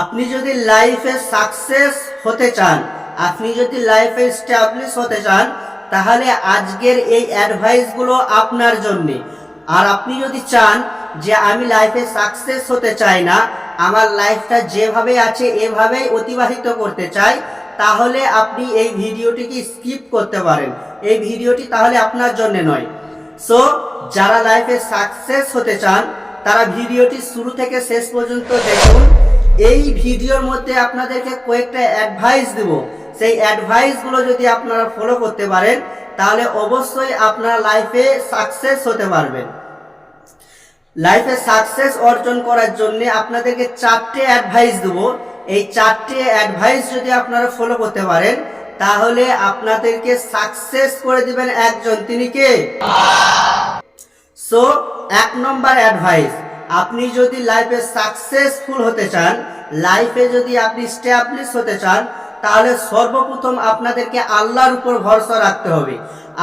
আপনি যদি লাইফে সাকসেস হতে চান, আপনি যদি লাইফে এস্টাবলিশ হতে চান, তাহলে আজকের এই অ্যাডভাইসগুলো আপনার জন্যে। আর আপনি যদি চান যে আমি লাইফে সাকসেস হতে চাই না, আমার লাইফটা যেভাবে আছে এভাবেই অতিবাহিত করতে চাই, তাহলে আপনি এই ভিডিওটিকে স্কিপ করতে পারেন। এই ভিডিওটি তাহলে আপনার জন্য নয়। সো যারা লাইফে সাকসেস হতে চান তারা ভিডিওটি শুরু থেকে শেষ পর্যন্ত দেখুন। এই ভিডিওর মধ্যে আপনাদেরকে কয়েকটা অ্যাডভাইস দেব, সেই অ্যাডভাইসগুলো যদি আপনারা ফলো করতে পারেন তাহলে অবশ্যই আপনারা লাইফে সাকসেস হতে পারবেন। লাইফে সাকসেস অর্জন করার জন্য আপনাদেরকে 4টে অ্যাডভাইস দেব। এই 4টে অ্যাডভাইস যদি আপনারা ফলো করতে পারেন তাহলে আপনাদেরকে সাকসেস করে দিবেন একজন, তিনি কে? সো 1 নম্বর অ্যাডভাইস, আপনি যদি লাইফে সাকসেসফুল হতে চান, লাইফে যদি আপনি স্ট্যাবলিশ হতে চান, তাহলে সর্বপ্রথম আপনাদেরকে আল্লাহর উপর ভরসা রাখতে হবে।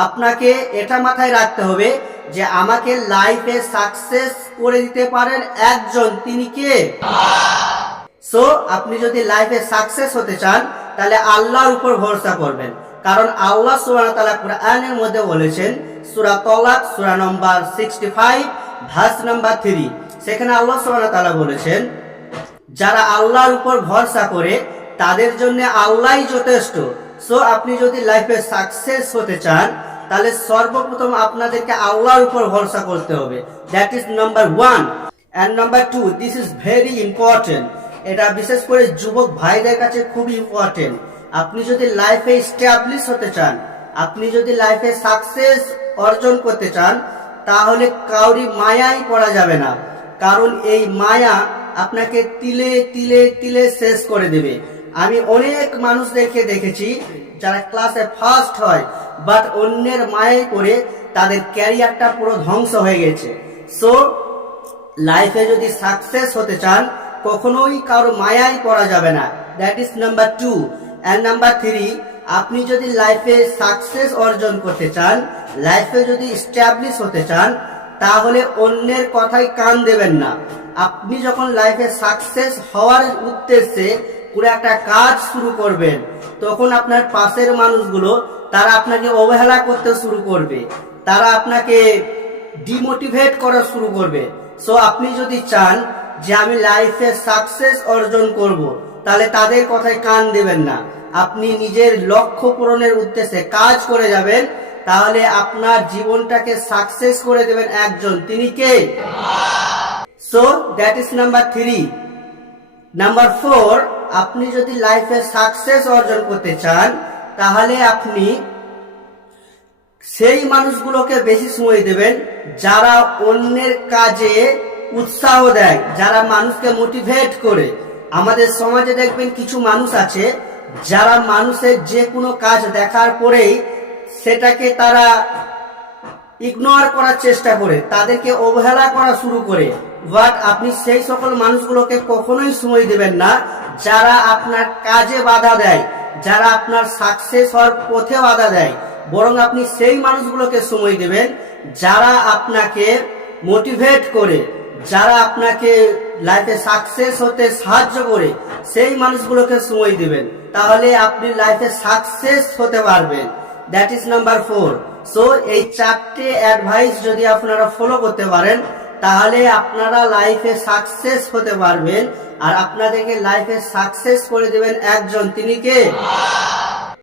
আপনাকে এটা মাথায় রাখতে হবে যে আমাকে লাইফে সাকসেস করে দিতে পারেন একজন, তিনি কে? সো আপনি যদি লাইফে সাকসেস হতে চান তাহলে আল্লাহর উপর ভরসা করবেন, কারণ আল্লাহ সুবহানাহু ওয়া তাআলা কোরআনের মধ্যে বলেছেন, সূরা তলাক সূরা নম্বর 65 ভার্স নাম্বার 3, সেখানে আল্লাহ সুবহানাহু ওয়া তাআলা বলেছেন যারা আল্লাহর উপর ভরসা করে তাদের জন্য আল্লাহই যথেষ্ট। সো আপনি যদি লাইফে সাকসেস হতে চান তাহলে সর্বপ্রথম আপনাদেরকে আল্লাহর উপর ভরসা করতে হবে। That is number 1 and number 2, this is very important. এটা বিশেষ করে যুবক ভাইদের কাছে খুব ইম্পর্টেন্ট। আপনি যদি লাইফে এস্টাবলিশ হতে চান, আপনি যদি লাইফে সাকসেস অর্জন করতে চান, তাহলে কাউরি মায়াই পড়া যাবে না, কারণ এই মায়া আপনাকে তিলে তিলে তিলে শেষ করে দেবে। আমি অনেক মানুষদেরকে দেখেছি যারা ক্লাসে ফার্স্ট হয়, বাট অন্যের মায়ায় পড়ে তাদের ক্যারিয়ারটা পুরো ধ্বংস হয়ে গেছে। সো লাইফে যদি সাকসেস হতে চান কখনোই কারো মায়াই পড়া যাবে না। That is number 2 and number 3, আপনি যদি লাইফে সাকসেস অর্জন করতে চান, লাইফে যদি এস্টাবলিশ হতে চান, তাহলে অন্যের কথায় কান দেবেন না। আপনি যখন লাইফে সাকসেস হওয়ার উদ্দেশ্যে পুরো একটা কাজ শুরু করবেন, তখন আপনার পাশের মানুষগুলো তারা আপনাকে অবহেলা করতে শুরু করবে, তারা আপনাকে ডিমোটিভেট করা শুরু করবে। সো আপনি যদি চান যে আমি লাইফে সাকসেস অর্জন করব, তাহলে তাদের কথায় কান দেবেন না। আপনি নিজের লক্ষ্য পূরণের উদ্দেশ্যে কাজ করে যাবেন, তাহলে আপনার জীবনটাকে সাকসেস করে দেবেন একজন, তিনি কে? So that is number 3। Number 4, আপনি যদি লাইফে সাকসেস অর্জন করতে চান তাহলে আপনি সেই মানুষগুলোকে বেশি সময় দেবেন যারা অন্যের কাজে উৎসাহ দেয়, যারা মানুষকে মোটিভেট করে। আমাদের সমাজে দেখবেন কিছু মানুষ আছে যারা মানুষের যে কোনো কাজ দেখার পরেই সেটাকে তারা ইগনোর করার চেষ্টা করে, তাদেরকে অবহেলা করা শুরু করে। বাট আপনি সেই সকল মানুষগুলোকে কখনোই সময় দেবেন না যারা আপনার কাজে বাধা দেয়, যারা আপনার সাকসেস হওয়ার পথে বাধা দেয়। বরং আপনি সেই মানুষগুলোকে সময় দেবেন যারা আপনাকে মোটিভেট করে, যারা আপনাকে লাইফে সাকসেস হতে সাহায্য করে, সেই মানুষগুলোকে সময় দিবেন, তাহলে আপনি লাইফে সাকসেস হতে পারবেন। That is number 4। সো এই 4টে অ্যাডভাইস যদি আপনারা ফলো করতে পারেন তাহলে আপনারা লাইফে সাকসেস হতে পারবেন, আর আপনাদেরকে লাইফে সাকসেস করে দেবেন একজন, তিনি কে?